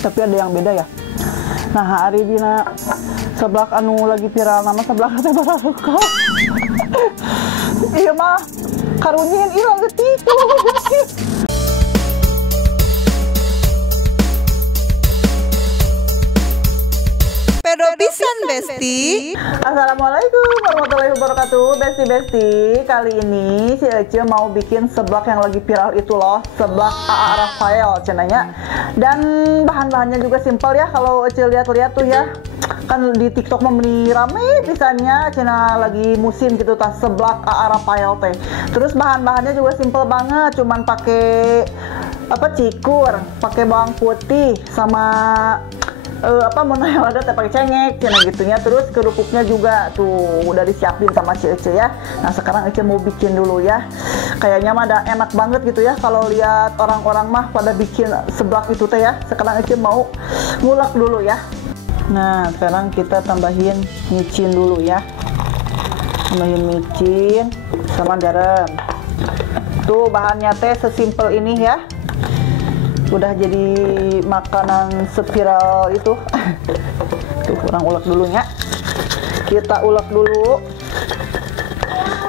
tapi ada yang beda ya. Nah hari dina seblak anu lagi viral nama seblak teh barareka. Iya mah karunyin ieu leutik. Pedo pisan Besti. Assalamualaikum warahmatullahi wabarakatuh. Besti kali ini si Ece mau bikin seblak yang lagi viral itu loh, seblak AA Rafael cenanya. Dan bahan-bahannya juga simpel ya, kalau Ece lihat-lihat tuh ya, kan di TikTok membeli rame pisannya cina lagi musim gitu tas seblak AA Rafael teh. Terus bahan-bahannya juga simpel banget, cuman pakai cikur, pakai bawang putih sama mana yang ada teh pakai cengek cina gitunya. Terus kerupuknya juga tuh udah disiapin sama si Ece ya. Nah sekarang Ece mau bikin dulu ya. Kayaknya mah ada enak banget gitu ya kalau lihat orang-orang mah pada bikin seblak itu teh ya. Sekarang Ece mau ngulek dulu ya. Nah sekarang kita tambahin micin dulu ya. Tambahin micin sama garam. Tuh bahannya teh sesimpel ini ya. Udah jadi makanan seviral itu. Tuh kurang ulek dulunya. Kita ulek dulu.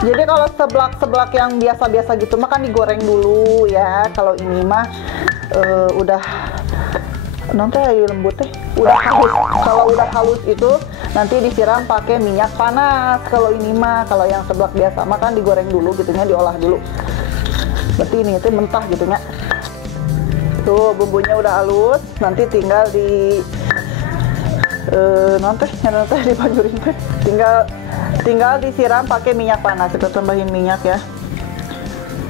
Jadi kalau seblak yang biasa-biasa gitu mah kan digoreng dulu ya. Kalau ini mah udah nanti lembut teh udah halus. Kalau udah halus itu nanti disiram pakai minyak panas. Kalau ini mah, kalau yang seblak biasa mah kan digoreng dulu gitunya, diolah dulu. Berarti ini teh mentah gitunya. Tuh bumbunya udah halus, nanti tinggal di nanti dibanjurin teh. Tinggal disiram pakai minyak panas. Kita tambahin minyak ya,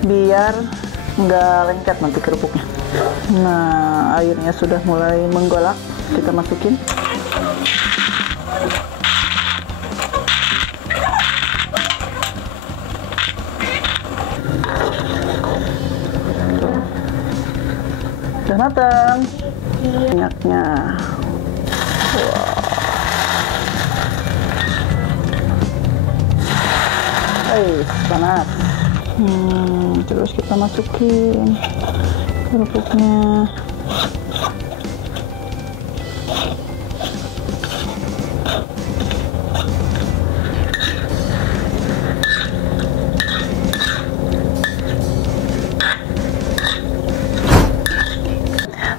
biar nggak lengket nanti kerupuknya. Nah airnya sudah mulai menggolak, kita masukin. Udah matang minyaknya. Wow. Panas. Terus kita masukin kerupuknya.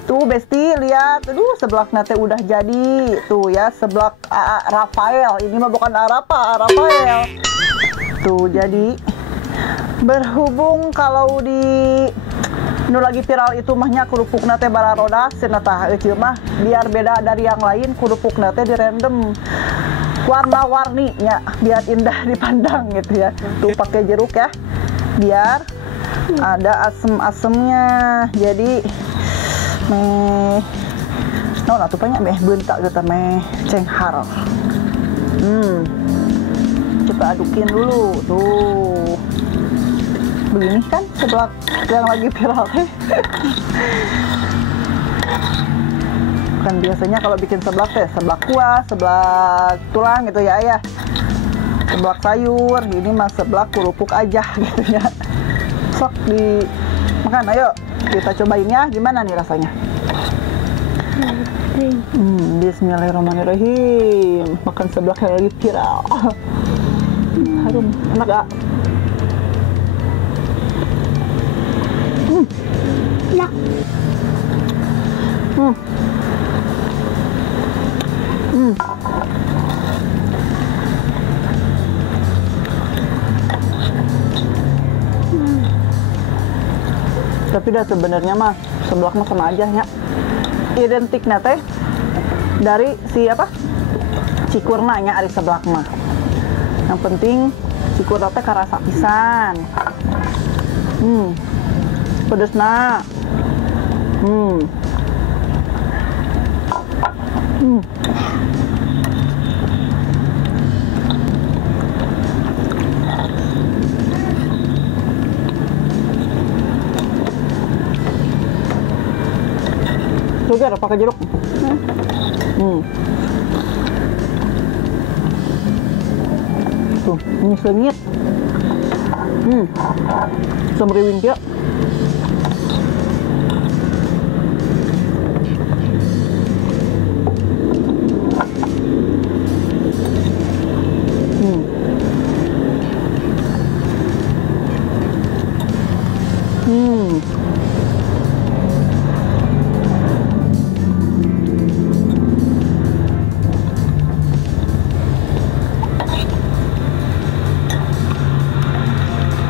Tuh Besti lihat, aduh seblak nate udah jadi tuh ya, seblak AA Rafael. Ini mah bukan AA Rafael. Tuh jadi berhubung kalau di nu lagi viral itu mahnya kerupuk nate bararoda senata eueuh mah biar beda dari yang lain, kerupuk nate direndam warna-warninya biar indah dipandang gitu ya. Tuh pakai jeruk ya biar ada asem-asemnya. Jadi atuh banyak bentak kita cenghar. Kita adukin dulu tuh. Begini kan seblak yang lagi viral teh. Kan biasanya kalau bikin seblak teh seblak kuah, seblak tulang gitu ya ayah. Seblak sayur, ini mah seblak kerupuk aja gitu ya. Sok di makan, ayo kita cobain ya, gimana nih rasanya? Bismillahirrahmanirrahim. Makan seblak yang lagi viral. Harum, enak gak? Enak. Tapi dah sebenarnya mah seblak mah sama aja ya. Identiknya teh dari si cikurna nya ari seblak mah. Yang penting cikurna teh karasa pisan. Pedesna. Sugar pakai jeruk. Tuh, ini selengit. Semriwing dia.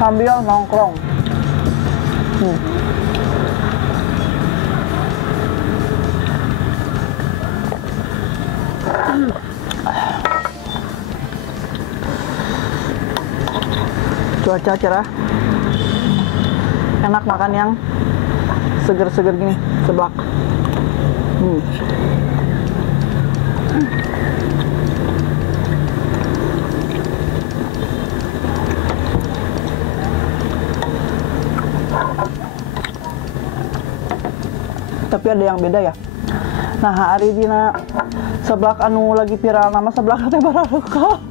sambil nongkrong. Cuaca cerah, enak makan yang seger-seger gini, seblak. Tapi ada yang beda ya. Nah, hari dina seblak anu lagi viral nama seblak teh bararuka.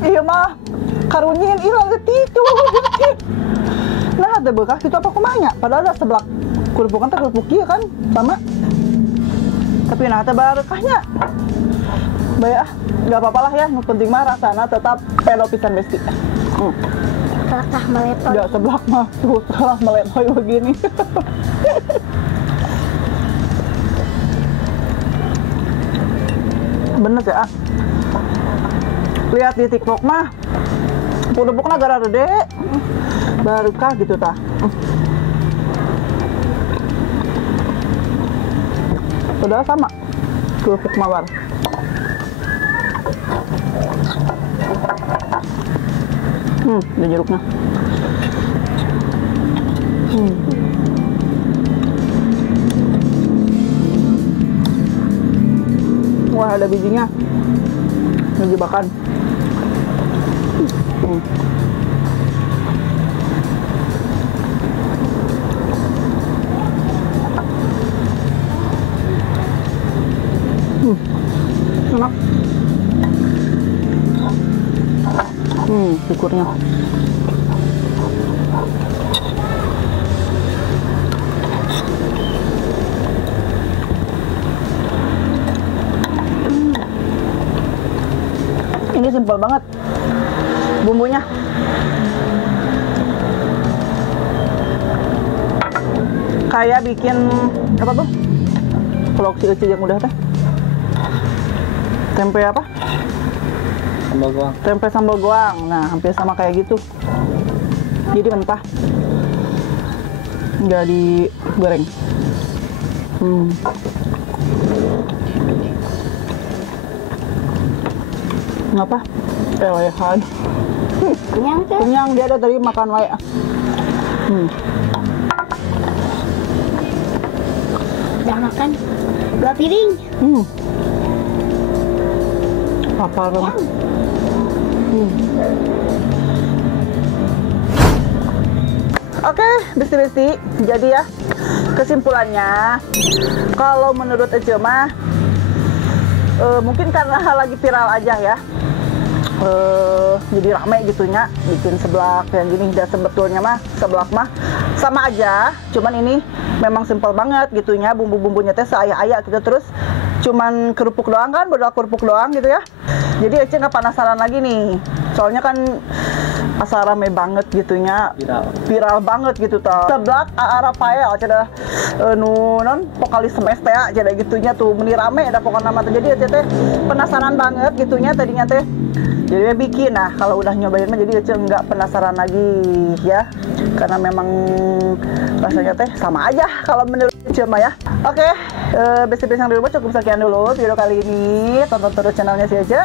Iya mah karunyin ilang gitu. Nah, ada bekas itu apa kumanya? Padahal ada seblak kerupukan teh kerupuk ieu kan sama. Tapi nah teh barakahnya. Bae enggak apa-apa lah ya, nu penting mah rasana tetap pedo pisan besti. Kakak melepoy. Enggak seblak mah tuh salah melepoy begini. Bener ya. Lihat di TikTok mah kerupukna gara gede. Barukah gitu tah. Udah sama kerupuk mawar. Ada jeruknya. Wah, ada bijinya. Biji bakan. Enak. Syukurnya. Ini simpel banget bumbunya. Kayak bikin apa tuh? Kalau kecil-kecil yang udah teh. Tempe apa? Sambal goang. Tempe sambal goang. Nah, hampir sama kayak gitu. Jadi mentah. Nggak digoreng. Ngapa? Elehan. Kenyang tuh. Kenyang dia ada tadi makan wae. Udah makan 2 piring. Lapar banget. Oke, besti-besti. Jadi ya, kesimpulannya, kalau menurut Ece mah, mungkin karena lagi viral aja ya. Jadi rame gitunya bikin seblak yang gini. Dan sebetulnya mah seblak mah sama aja, cuman ini memang simpel banget gitunya, bumbu-bumbunya teh seaya-aya gitu, terus cuman kerupuk doang kan, modal kerupuk doang gitu ya. Jadi Ece nggak penasaran lagi nih, soalnya kan asa rame banget gitunya, viral banget gitu toh. Seblak A.A. Rafael cenah non vokalis semesta ya, cenah gitunya tuh meni rame ada pokoknya nama. Jadi Ece teh penasaran banget gitunya tadinya teh. Jadi bikin, nah kalau udah nyobain mah jadi Ece nggak penasaran lagi ya, karena memang rasanya teh sama aja kalau menurut Ece mah ya. Oke, besti-besti yang di rumah cukup sekian dulu video kali ini. Tonton terus channelnya si Ece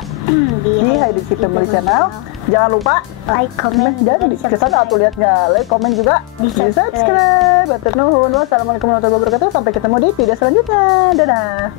di Heidi Family Channel. Jangan lupa like, comment, dan di kesana tuh lihatnya, like, komen juga, di subscribe. Batur nuhun. Wassalamualaikum warahmatullahi wabarakatuh. Sampai ketemu di video selanjutnya. Dadah.